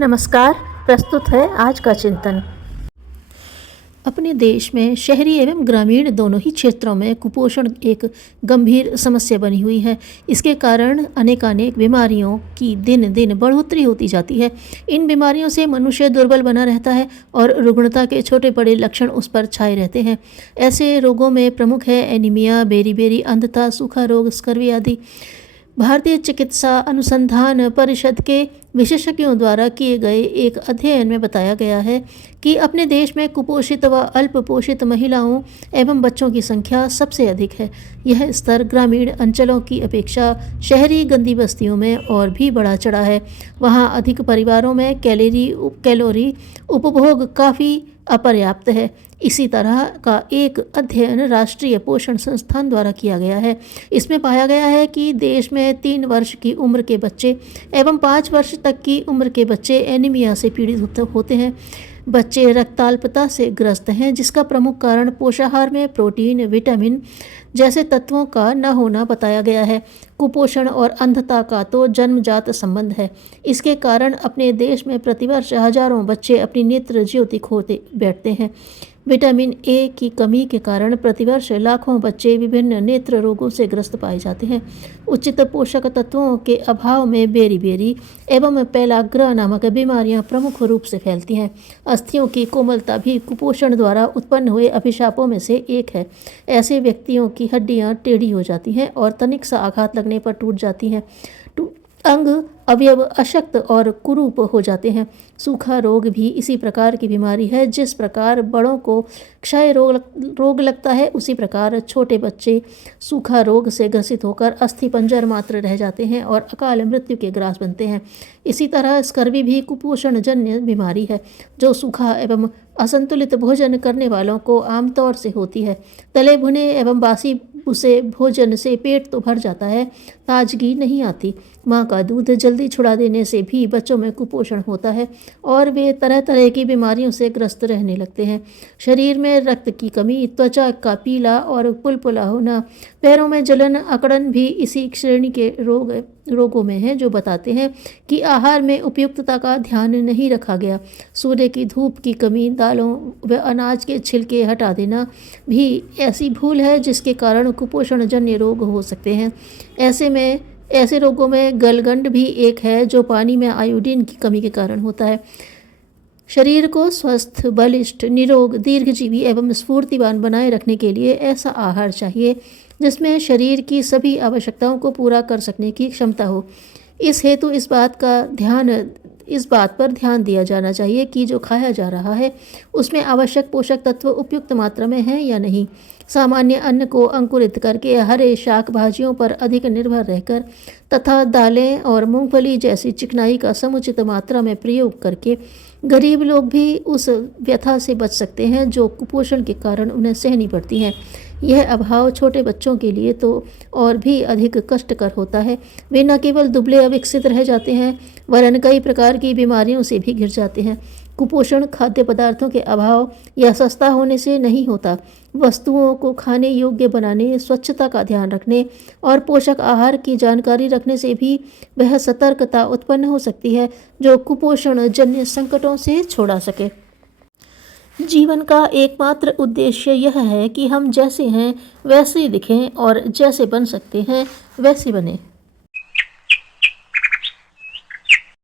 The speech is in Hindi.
नमस्कार। प्रस्तुत है आज का चिंतन। अपने देश में शहरी एवं ग्रामीण दोनों ही क्षेत्रों में कुपोषण एक गंभीर समस्या बनी हुई है। इसके कारण अनेकानेक बीमारियों की दिन दिन बढ़ोतरी होती जाती है। इन बीमारियों से मनुष्य दुर्बल बना रहता है और रुग्णता के छोटे बड़े लक्षण उस पर छाए रहते हैं। ऐसे रोगों में प्रमुख है एनीमिया, बेरी-बेरी, अंधता, सूखा रोग, स्कर्वी आदि। भारतीय चिकित्सा अनुसंधान परिषद के विशेषज्ञों द्वारा किए गए एक अध्ययन में बताया गया है कि अपने देश में कुपोषित व अल्प पोषित महिलाओं एवं बच्चों की संख्या सबसे अधिक है। यह स्तर ग्रामीण अंचलों की अपेक्षा शहरी गंदी बस्तियों में और भी बढ़ा चढ़ा है। वहाँ अधिक परिवारों में कैलोरी उपभोग काफ़ी अपर्याप्त है। इसी तरह का एक अध्ययन राष्ट्रीय पोषण संस्थान द्वारा किया गया है। इसमें पाया गया है कि देश में 3 वर्ष की उम्र के बच्चे एवं 5 वर्ष तक की उम्र के बच्चे एनीमिया से पीड़ित होते हैं। बच्चे रक्ताल्पता से ग्रस्त हैं, जिसका प्रमुख कारण पोषाहार में प्रोटीन, विटामिन जैसे तत्वों का न होना बताया गया है। कुपोषण और अंधता का तो जन्मजात संबंध है। इसके कारण अपने देश में प्रतिवर्ष हजारों बच्चे अपनी नेत्र ज्योति खोते बैठते हैं। विटामिन ए की कमी के कारण प्रतिवर्ष लाखों बच्चे विभिन्न नेत्र रोगों से ग्रस्त पाए जाते हैं। उचित पोषक तत्वों के अभाव में बेरी-बेरी एवं पेलाग्रा नामक बीमारियां प्रमुख रूप से फैलती हैं। अस्थियों की कोमलता भी कुपोषण द्वारा उत्पन्न हुए अभिशापों में से एक है। ऐसे व्यक्तियों की हड्डियां टेढ़ी हो जाती हैं और तनिक सा आघात लगने पर टूट जाती हैं। अंग अवयव अशक्त और कुरूप हो जाते हैं। सूखा रोग भी इसी प्रकार की बीमारी है। जिस प्रकार बड़ों को क्षय रोग लगता है, उसी प्रकार छोटे बच्चे सूखा रोग से ग्रसित होकर अस्थिपंजर मात्र रह जाते हैं और अकाल मृत्यु के ग्रास बनते हैं। इसी तरह स्कर्वी भी कुपोषण जन्य बीमारी है, जो सूखा एवं असंतुलित भोजन करने वालों को आमतौर से होती है। तले भुने एवं बासी उसे भोजन से पेट तो भर जाता है, ताजगी नहीं आती। माँ का दूध जल्दी छुड़ा देने से भी बच्चों में कुपोषण होता है और वे तरह तरह की बीमारियों से ग्रस्त रहने लगते हैं। शरीर में रक्त की कमी, त्वचा का पीला और पुलपुला होना, पैरों में जलन, अकड़न भी इसी श्रेणी के रोगों में हैं, जो बताते हैं कि आहार में उपयुक्तता का ध्यान नहीं रखा गया। सूर्य की धूप की कमी, दालों व अनाज के छिलके हटा देना भी ऐसी भूल है जिसके कारण कुपोषण जन्य रोग हो सकते हैं। ऐसे रोगों में गलगंड भी एक है, जो पानी में आयोडीन की कमी के कारण होता है। शरीर को स्वस्थ, बलिष्ठ, निरोग, दीर्घजीवी एवं स्फूर्तिवान बनाए रखने के लिए ऐसा आहार चाहिए जिसमें शरीर की सभी आवश्यकताओं को पूरा कर सकने की क्षमता हो। इस हेतु इस बात पर ध्यान दिया जाना चाहिए कि जो खाया जा रहा है उसमें आवश्यक पोषक तत्व उपयुक्त मात्रा में हैं या नहीं। सामान्य अन्न को अंकुरित करके हरे शाक भाजियों पर अधिक निर्भर रहकर तथा दालें और मूंगफली जैसी चिकनाई का समुचित मात्रा में प्रयोग करके गरीब लोग भी उस व्यथा से बच सकते हैं जो कुपोषण के कारण उन्हें सहनी पड़ती है। यह अभाव छोटे बच्चों के लिए तो और भी अधिक कष्टकर होता है। वे न केवल दुबले अविकसित रह जाते हैं, वरन कई प्रकार की बीमारियों से भी घिर जाते हैं। कुपोषण खाद्य पदार्थों के अभाव या सस्ता होने से नहीं होता। वस्तुओं को खाने योग्य बनाने, स्वच्छता का ध्यान रखने और पोषक आहार की जानकारी रखने से भी वह सतर्कता उत्पन्न हो सकती है जो कुपोषण जन्य संकटों से छोड़ा सके। जीवन का एकमात्र उद्देश्य यह है कि हम जैसे हैं वैसे दिखें और जैसे बन सकते हैं वैसे बने।